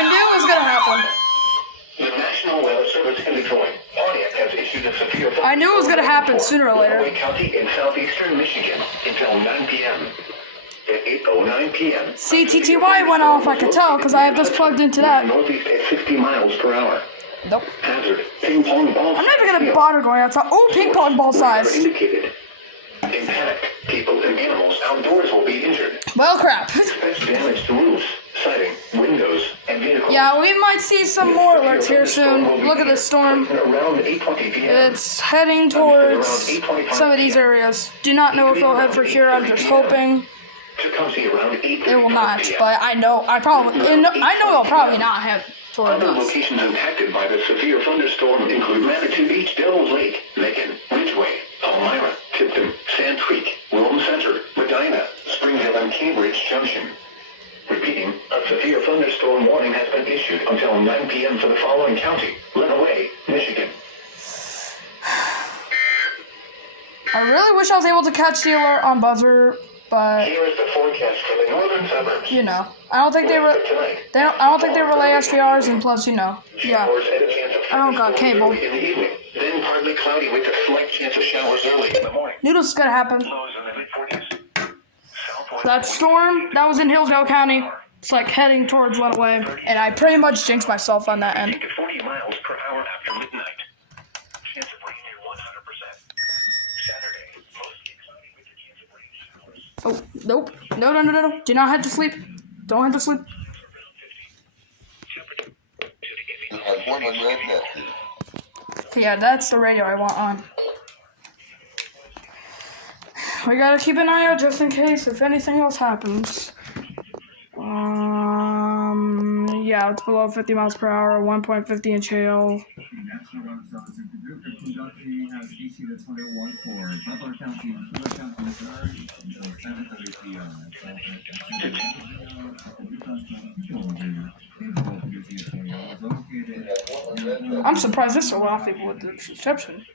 I knew it was gonna happen. The National Weather Service in Detroit, Pontiac has issued a severe I knew it was gonna happen sooner or later. Illinois County in southeastern Michigan until 9 p.m. At 8:09 p.m. CTTY went off, I could tell, because I have this plugged into that. Northeast at 60 miles per hour. Nope. Hazard, ping pong ball. I'm not even gonna bother going outside. Oh, ping pong ball size. Indicated. Impact. People and animals outdoors will be injured. Well, crap. Expect damage to roofs, siding, windows, and vehicles. Yeah, we might see some more alerts here soon. Look at this storm. Around 8:20 p.m. It's heading towards some of these areas. Do not know if it'll head for here. I'm just hoping it will not. But I know it'll probably not head toward Other us. locations impacted by the severe thunderstorm include Manitou Beach, Devil's Lake, Macon, Ridgeway, Elmira, Tipton, Sand Creek, Wilton Center, Medina, Springdale, and Cambridge Junction. Repeating, a severe thunderstorm warning has been issued until 9 p.m. for the following county: Lenawee, Michigan. I really wish I was able to catch the alert on buzzer, but Here is the forecast for the northern suburbs. you know, I don't think they relay SVRs, and plus, you know, yeah, I don't got cable. In the evening, then partly cloudy with a slight chance of showers early in the morning. Noodles is gonna happen. Lows in the mid-40s. That storm that was in Hillsdale County, it's like heading towards Lenawee, and I pretty much jinxed myself on that end. 40 miles per hour after midnight. Chance of rain near 100%. Saturday, mostly cloudy with a chance of rain showers. Oh, nope. No. Do not head to sleep. Don't head to sleep. Yeah, that's the radio I want on. We gotta keep an eye out just in case if anything else happens. Yeah, it's below 50 miles per hour, 1.50 inch hail. I'm surprised this is a lot of people with the reception.